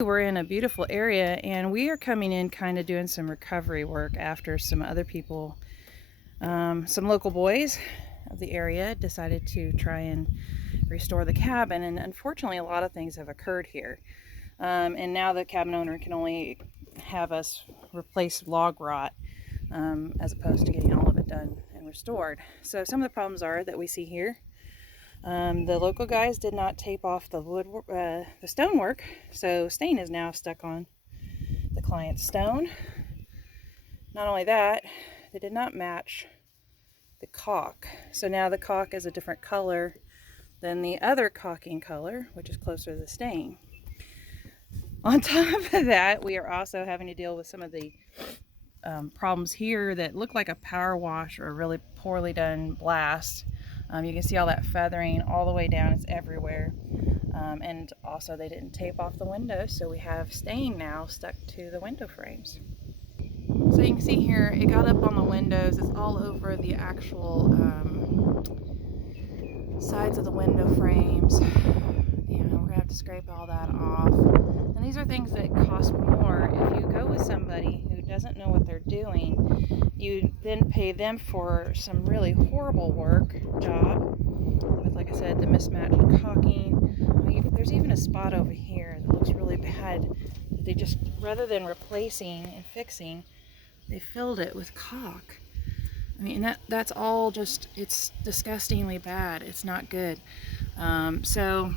We're in a beautiful area and we are coming in kind of doing some recovery work after some other people, some local boys of the area decided to try and restore the cabin, and unfortunately a lot of things have occurred here, and now the cabin owner can only have us replace log rot as opposed to getting all of it done and restored. So some of the problems are that we see here. The local guys did not tape off the the stonework, so stain is now stuck on the client's stone. Not only that, they did not match the caulk, so now the caulk is a different color than the other caulking color, which is closer to the stain. On top of that, we are also having to deal with some of the problems here that look like a power wash or a really poorly done blast. You can see all that feathering all the way down, it's everywhere. And also they didn't tape off the windows, so we have stain now stuck to the window frames. So you can see here, it got up on the windows, it's all over the actual sides of the window frames. And we're gonna have to scrape all that off. And these are things that cost more. If you go with somebody who doesn't know what they're doing, you then pay them for some really horrible job with, like I said, the mismatched caulking. There's even a spot over here that looks really bad. They just, rather than replacing and fixing, they filled it with caulk. I mean, that's all just, it's disgustingly bad. It's not good. So,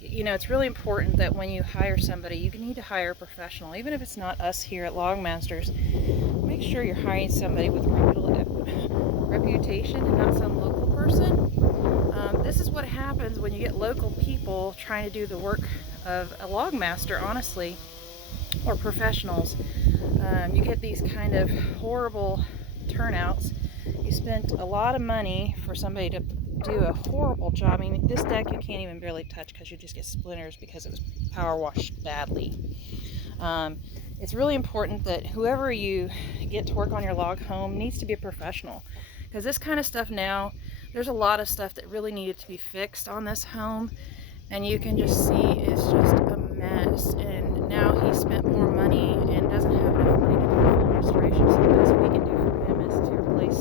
you know, it's really important that when you hire somebody, you need to hire a professional. Even if it's not us here at Log Masters, make sure you're hiring somebody with reputation and not some local person. This is what happens when you get local people trying to do the work of a log master, honestly, or professionals. You get these kind of horrible turnouts. You spent a lot of money for somebody to do a horrible job. I mean, this deck you can't even barely touch because you just get splinters because it was power washed badly. It's really important that whoever you get to work on your log home needs to be a professional, because this kind of stuff now, there's a lot of stuff that really needed to be fixed on this home, and you can just see it's just a mess. And now he spent more money and doesn't have enough money to do a full restoration, so the best we can do for him is to replace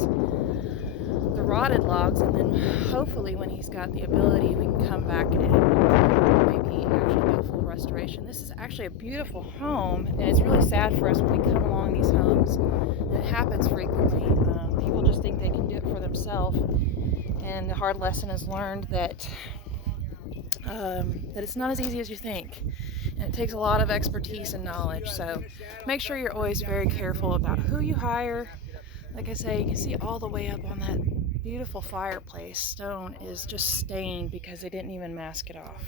the rotted logs, and then hopefully when he's got the ability, we can come back and maybe actually do a full restoration. This is actually a beautiful home, and it's really sad for us when we come along these homes, and it happens frequently. People just think they can do it for themselves, and the hard lesson is learned that that it's not as easy as you think, and it takes a lot of expertise and knowledge. So make sure you're always very careful about who you hire. Like I say, you can see all the way up on that beautiful fireplace. Stone is just stained because they didn't even mask it off.